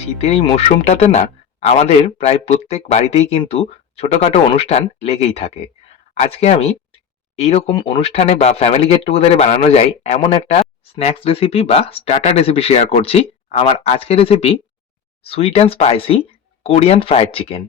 শীতের এই মরশুমটাতে না, আমাদের প্রায় প্রত্যেক বাড়িতেই কিন্তু ছোটখাটো অনুষ্ঠান লেগেই থাকে। আজকে আমি এইরকম অনুষ্ঠানে বা ফ্যামিলি গেট টুগেদারে বানানো যায় এমন একটা স্ন্যাক্স রেসিপি বা স্টার্টার রেসিপি শেয়ার করছি। আমার আজকের recipe sweet and spicy Korean fried chicken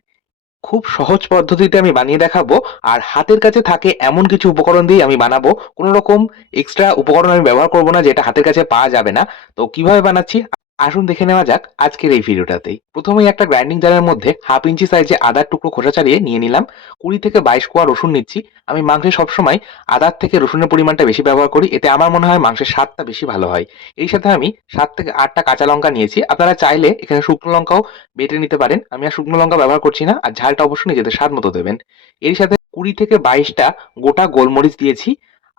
খুব সহজ পদ্ধতিতে আমি বানিয়ে দেখাবো আর হাতের কাছে থাকে এমন কিছু উপকরণ দিয়ে আমি বানাবো। কোনো রকম এক্সট্রা উপকরণ আমি ব্যবহার করব না যেটা হাতের কাছে পাওয়া যাবে না। তো কীভাবে বানাচ্ছি? আসুন দেখে নেওয়া যাক আজকের এই ভিডিওটাতেই। প্রথমেই একটা গ্রাইন্ডিং জারের মধ্যে হাফ ইঞ্চি সাইজে আদার টুকরো খোসা ছাড়িয়ে নিয়ে নিলাম। কুড়ি থেকে বাইশ কোয়া রসুন নিচ্ছি। আমি মাংসে সবসময় আদার থেকে রসুনের পরিমাণটা বেশি ব্যবহার করি। এতে আমার মনে হয় মাংসের স্বাদটা বেশি ভালো হয়। এই সাথে আমি সাত থেকে আটটা কাঁচা লঙ্কা নিয়েছি। আপনারা চাইলে এখানে শুকনো লঙ্কাও বেটে নিতে পারেন। আমি আর শুকনো লঙ্কা ব্যবহার করছি না। আর ঝালটা অবশ্যই নিজেদের স্বাদ মতো দেবেন। এর সাথে কুড়ি থেকে বাইশটা গোটা গোলমরিচ দিয়েছি।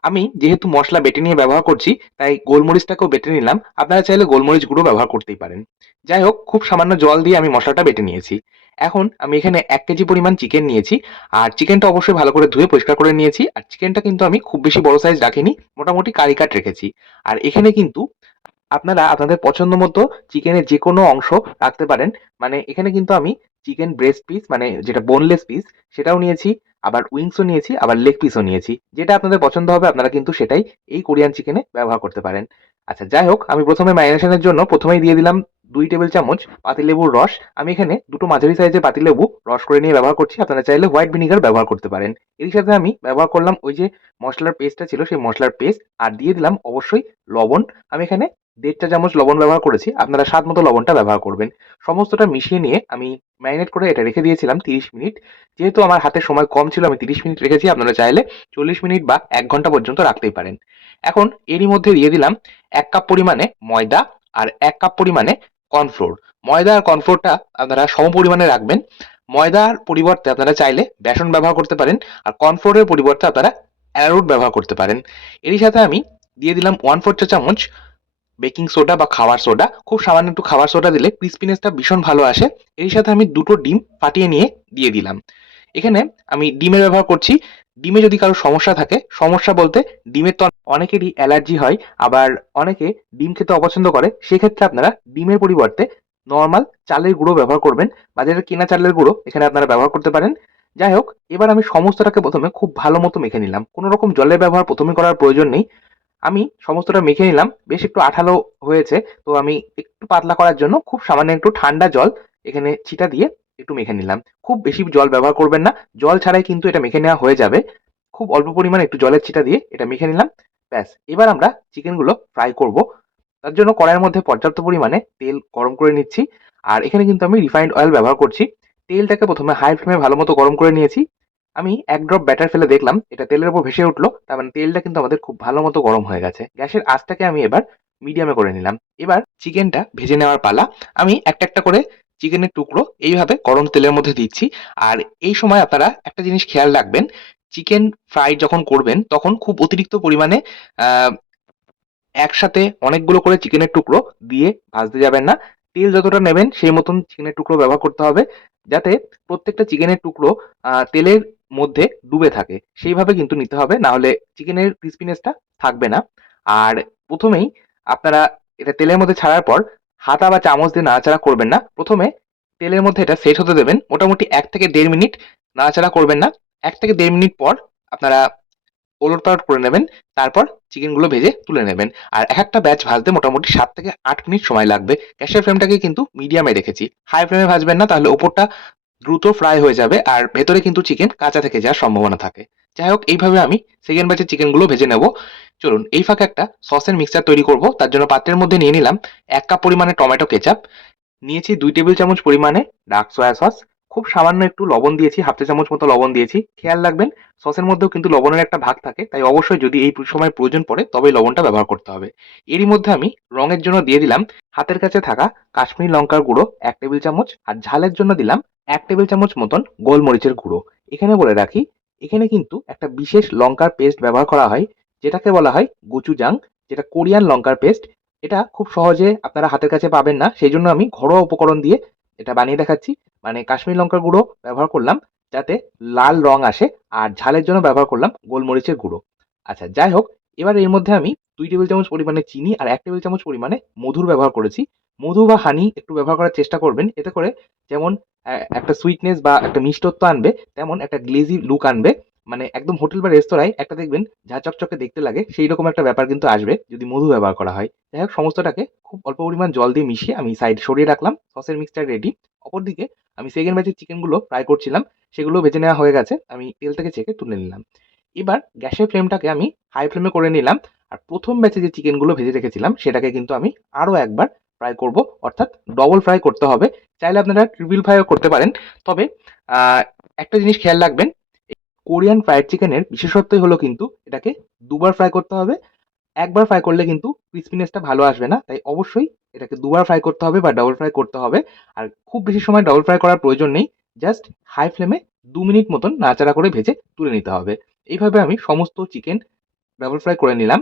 আমি যেহেতু মশলা বেটে নিয়ে ব্যবহার করছি, তাই গোলমরিচটাকেও বেটে নিলাম। আপনারা চাইলে গোলমরিচ গুঁড়ো ব্যবহার করতেই পারেন। যাই হোক, খুব সামান্য জল দিয়ে আমি মশলাটা বেটে নিয়েছি। এখন আমি এখানে এক কেজি পরিমাণ চিকেন নিয়েছি। আর চিকেনটা অবশ্যই ভালো করে ধুয়ে পরিষ্কার করে নিয়েছি। আর চিকেনটা কিন্তু আমি খুব বেশি বড় সাইজ রাখিনি, মোটামুটি কারি কাট রেখেছি। আর এখানে কিন্তু আপনারা আপনাদের পছন্দ মতো চিকেনের যে কোনো অংশ রাখতে পারেন। মানে এখানে কিন্তু আমি চিকেন ব্রেস্ট পিস মানে যেটা বোনলেস পিস সেটাও নিয়েছি, আবার উইংসও নিয়েছি, আবার লেগ পিসও নিয়েছি। যেটা আপনাদের পছন্দ হবে, আপনারা কিন্তু সেটাই এই কোরিয়ান চিকেনে ব্যবহার করতে পারেন। আচ্ছা যাই হোক, আমি প্রথমে ম্যারিনেশনের জন্য প্রথমেই দিয়ে দিলাম দুই টেবিল চামচ পাতিলেবুর রস। আমি এখানে দুটো মাঝারি সাইজের পাতিলেবু রস করে নিয়ে ব্যবহার করছি। আপনারা চাইলে হোয়াইট ভিনিগার ব্যবহার করতে পারেন। এর সাথে আমি ব্যবহার করলাম ওই যে মশলার পেস্টটা ছিল, সেই মশলার পেস্ট আর দিয়ে দিলাম অবশ্যই লবণ। আমি এখানে দেড় চা চামচ লবণ ব্যবহার করেছি, আপনারা স্বাদ মতো লবণটা ব্যবহার করবেন। সমস্তটা মিশিয়ে নিয়ে আমি ম্যারিনেট করে এটা রেখে দিয়েছিলাম তিরিশ মিনিট। যেহেতু আমার হাতে সময় কম ছিল, আমি তিরিশ মিনিট রেখেছি, আপনারা চাইলে চল্লিশ মিনিট বা এক ঘণ্টা পর্যন্ত রাখতেই পারেন। এখন এরই মধ্যে দিয়ে দিলাম এক কাপ পরিমাণে ময়দা আর এক কাপ পরিমাণে কর্নফ্লোর। ময়দা আর কর্নফ্লোরটা আপনারা সম পরিমাণে রাখবেন। ময়দার পরিবর্তে আপনারা চাইলে বেসন ব্যবহার করতে পারেন আর কর্নফ্লোরের পরিবর্তে আপনারা অ্যারোট ব্যবহার করতে পারেন। এরই সাথে আমি দিয়ে দিলাম ওয়ান ফোর চা চামচ বেকিং সোডা বা খাবার সোডা। খুব সামান্য একটু খাবার সোডা দিলে ক্রিস্পিনেসটা ভীষণ ভালো আসে। এর সাথে আমি দুটো ডিম ফাটিয়ে নিয়ে দিয়ে দিলাম। এখানে আমি ডিমের ব্যবহার করছি। ডিমে যদি কারও সমস্যা থাকে, সমস্যা বলতে ডিমের তো অনেকেরই অ্যালার্জি হয়, আবার অনেকে ডিম খেতে অপছন্দ করে, সেক্ষেত্রে আপনারা ডিমের পরিবর্তে নর্মাল চালের গুঁড়ো ব্যবহার করবেন বাজারের কেনা চালের গুঁড়ো, এখানে আপনারা ব্যবহার করতে পারেন। যাই হোক, এবার আমি সমস্তটাকে প্রথমে খুব ভালো মতো মেখে নিলাম। কোনো রকম জলের ব্যবহার প্রথমে করার প্রয়োজন নেই। আমি সমস্তটা মেখে নিলাম। বেশ একটু আঠালো হয়েছে, তো আমি একটু পাতলা করার জন্য খুব সামান্য একটু ঠান্ডা জল এখানে ছিটা দিয়ে একটু মেখে নিলাম। খুব বেশি জল ব্যবহার করবেন না, জল ছাড়াই কিন্তু এটা মেখে নেওয়া হয়ে যাবে। খুব অল্প পরিমাণে একটু জলের ছিটা দিয়ে এটা মেখে নিলাম, ব্যাস। এবার আমরা চিকেনগুলো ফ্রাই করব। তার জন্য কড়াইয়ের মধ্যে পর্যাপ্ত পরিমাণে তেল গরম করে নিচ্ছি। আর এখানে কিন্তু আমি রিফাইন্ড অয়েল ব্যবহার করছি। তেলটাকে প্রথমে হাই ফ্লেমে ভালো মতো গরম করে নিয়েছি। আমি এক ড্রপ ব্যাটার ফেলে দেখলাম, এটা তেলের উপর ভেসে উঠল, তার মানে তেলটা কিন্তু আমাদের খুব ভালো মতো গরম হয়ে গেছে। গ্যাসের আঁচটাকে আমি এবার মিডিয়ামে করে নিলাম। এবার চিকেনটা ভেজে নেওয়ার পালা, আমি একটা একটা করে চিকেনের টুকরো এইভাবে গরম তেলের মধ্যে দিচ্ছি। আর এই সময় আপনারা একটা জিনিস খেয়াল রাখবেন চিকেন ফ্রাই যখন করবেন, তখন খুব অতিরিক্ত পরিমাণে একসাথে অনেকগুলো করে চিকেনের টুকরো দিয়ে ভাজতে যাবেন না। তেল যতটা নেবেন, সেই মতন চিকেনের টুকরো ব্যবহার করতে হবে, যাতে প্রত্যেকটা চিকেনের টুকরো তেলের মধ্যে ডুবে থাকে। সেইভাবে কিন্তু নিতে হবে না হলে চিকেনের ক্রিস্পিনেসটা থাকবে না। আর প্রথমেই আপনারা এটা তেলের মধ্যে ছাড়ার পর হাতা বা চামচ দিয়ে নাড়াচাড়া করবেন না। প্রথমে তেলের মধ্যে এটা সেট হতে দেবেন। মোটামুটি এক থেকে দেড় মিনিট নাড়াচাড়া করবেন না। এক থেকে দেড় মিনিট পর আপনারা ওলট পালট করে নেবেন। তারপর চিকেনগুলো ভেজে তুলে নেবেন। আর এক একটা ব্যাচ ভাজতে মোটামুটি সাত থেকে আট মিনিট সময় লাগবে। গ্যাসের ফ্লেমটাকে কিন্তু মিডিয়ামে রেখেছি। হাই ফ্লেমে ভাজবেন না, তাহলে ওপরটা দ্রুত ফ্রাই হয়ে যাবে আর ভেতরে কিন্তু চিকেন কাঁচা থেকে যাওয়ার সম্ভাবনা থাকে। যাই হোক এইভাবে আমি সেকেন্ড ব্যাচের চিকেনগুলো ভেজে নেব। চলুন, এই ফাঁকে একটা সসের মিক্সচার তৈরি করব। তার জন্য পাত্রের মধ্যে নিয়ে নিলাম এক কাপ পরিমাণে টমেটো কেচাপ নিয়েছি দুই টেবিল চামচ পরিমাণে ডার্ক সয়া সস খুব সামান্য একটু লবণ দিয়েছি, হাফ চামচ মতো লবণ দিয়েছি। খেয়াল রাখবেন, সসের মধ্যেও কিন্তু লবণের একটা ভাগ থাকে, তাই অবশ্যই যদি এই সময় প্রয়োজন পড়ে, তবেই লবণটা ব্যবহার করতে হবে। এরই মধ্যে আমি রঙের জন্য দিয়ে দিলাম হাতের কাছে থাকা কাশ্মীরি লঙ্কার গুঁড়ো, এক টেবিল চামচ, আর ঝালের জন্য দিলাম এক টেবিল চামচ মতন গোলমরিচের গুঁড়ো। এখানে বলে রাখি, এখানে কিন্তু একটা বিশেষ লঙ্কার পেস্ট ব্যবহার করা হয়, যেটাকে বলা হয় গোচুজাং, যেটা কোরিয়ান লঙ্কার পেস্ট। এটা খুব সহজে আপনারা হাতের কাছে পাবেন না, সেই জন্য আমি ঘরোয়া উপকরণ দিয়ে এটা বানিয়ে দেখাচ্ছি। মানে কাশ্মীর লঙ্কার গুঁড়ো ব্যবহার করলাম, যাতে লাল রং আসে, আর ঝালের জন্য ব্যবহার করলাম গোলমরিচের গুঁড়ো। আচ্ছা যাই হোক, এবার এর মধ্যে আমি দুই টেবিল চামচ পরিমাণে চিনি আর এক টেবিল চামচ পরিমাণে মধুর ব্যবহার করেছি। মধু বা হানি একটু ব্যবহার করার চেষ্টা করবেন, এতে করে যেমন একটা সুইটনেস বা একটা মিষ্টত্ব আনবে, তেমন একটা গ্লেজি লুক আনবে। মানে একদম হোটেল বা রেস্তোরাঁয় একটা দেখবেন যা চকচকে দেখতে লাগে, সেই রকম একটা ব্যাপার কিন্তু আসবে যদি মধু ব্যবহার করা হয়। যাই হোক, সমস্তটাকে খুব অল্প পরিমাণ জল দিয়ে মিশিয়ে আমি সাইড সরিয়ে রাখলাম সসের মিক্সচার রেডি অপরদিকে আমি সেকেন্ড ব্যাচের চিকেনগুলো ফ্রাই করছিলাম, সেগুলো ভেজে নেওয়া হয়ে গেছে, আমি তেল থেকে ছেঁকে তুলে নিলাম। এবার গ্যাসের ফ্লেমটাকে আমি হাই ফ্লেমে করে নিলাম, আর প্রথম ব্যাচে যে চিকেনগুলো ভেজে রেখেছিলাম, সেটাকে কিন্তু আমি আরও একবার ফ্রাই করব, অর্থাৎ ডবল ফ্রাই করতে হবে। চাইলে আপনারা ট্রিপল ফ্রাইও করতে পারেন, তবে একটা জিনিস খেয়াল রাখবেন কোরিয়ান ফ্রাইড চিকেনের বিশেষত্বই হলো কিন্তু এটাকে দুবার ফ্রাই করতে হবে। একবার ফ্রাই করলে কিন্তু ক্রিসপিনেসটা ভালো আসবে না, তাই অবশ্যই এটাকে দুবার ফ্রাই করতে হবে বা ডবল ফ্রাই করতে হবে। আর খুব বেশি সময় ডবল ফ্রাই করার প্রয়োজন নেই জাস্ট হাই ফ্লেমে দু মিনিট মতন নাড়াচাড়া করে ভেজে তুলে নিতে হবে। এইভাবে আমি সমস্ত চিকেন ডাবল ফ্রাই করে নিলাম।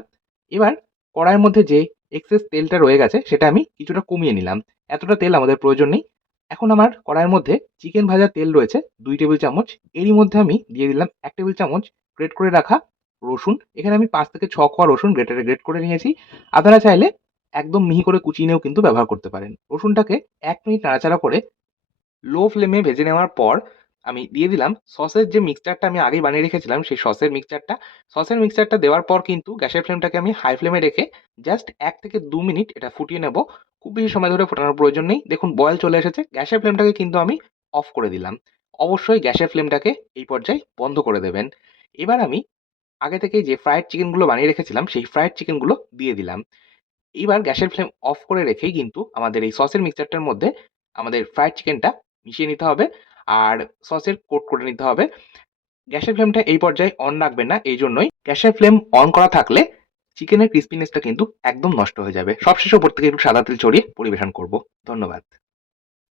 এবার কড়াইয়ের মধ্যে যে এক্সেস তেলটা রয়ে গেছে, সেটা আমি কিছুটা কমিয়ে নিলাম। এতটা তেল আমাদের প্রয়োজন নেই। এখন আমার কড়াইয়ের মধ্যে চিকেন ভাজার তেল রয়েছে, দুই টেবিল চামচ। এরই মধ্যে আমি দিয়ে দিলাম এক টেবিল চামচ গ্রেট করে রাখা রসুন। এখানে আমি পাঁচ থেকে ছ কোয়া রসুন গ্রেটারে গ্রেট করে নিয়েছি। আপনারা চাইলে একদম মিহি করে কুচিয়ে নিয়েও কিন্তু ব্যবহার করতে পারেন। রসুনটাকে এক মিনিট নাড়াচাড়া করে লো ফ্লেমে ভেজে নেওয়ার পর আমি দিয়ে দিলাম সসের যে মিক্সচারটা আমি আগেই বানিয়ে রেখেছিলাম, সেই সসের মিক্সচারটা সসের মিক্সচারটা দেওয়ার পর কিন্তু গ্যাসের ফ্লেমটাকে আমি হাই ফ্লেমে রেখে জাস্ট এক থেকে দু মিনিট এটা ফুটিয়ে নেব। খুব বেশি সময় ধরে ফোটানোর প্রয়োজন নেই। দেখুন, বয়েল চলে এসেছে। গ্যাসের ফ্লেমটাকে কিন্তু আমি অফ করে দিলাম। অবশ্যই গ্যাসের ফ্লেমটাকে এই পর্যায়ে বন্ধ করে দেবেন। এবার আমি আগে থেকে যে ফ্রায়েড চিকেনগুলো বানিয়ে রেখেছিলাম, সেই ফ্রায়েড চিকেনগুলো দিয়ে দিলাম। এইবার গ্যাসের ফ্লেম অফ করে রেখেই কিন্তু আমাদের এই সসের মিক্সচারটার মধ্যে আমাদের ফ্রায়েড চিকেনটা মিশিয়ে নিতে হবে আর সসের কোট করে নিতে হবে। গ্যাসের ফ্লেমটা এই পর্যায়ে অন রাখবেন না এই জন্যই গ্যাসের ফ্লেম অন করা থাকলে চিকেনের ক্রিস্পিনেসটা কিন্তু একদম নষ্ট হয়ে যাবে। সবশেষে ওপর থেকে একটু সাদা তেল ছড়িয়ে পরিবেশন করব। ধন্যবাদ।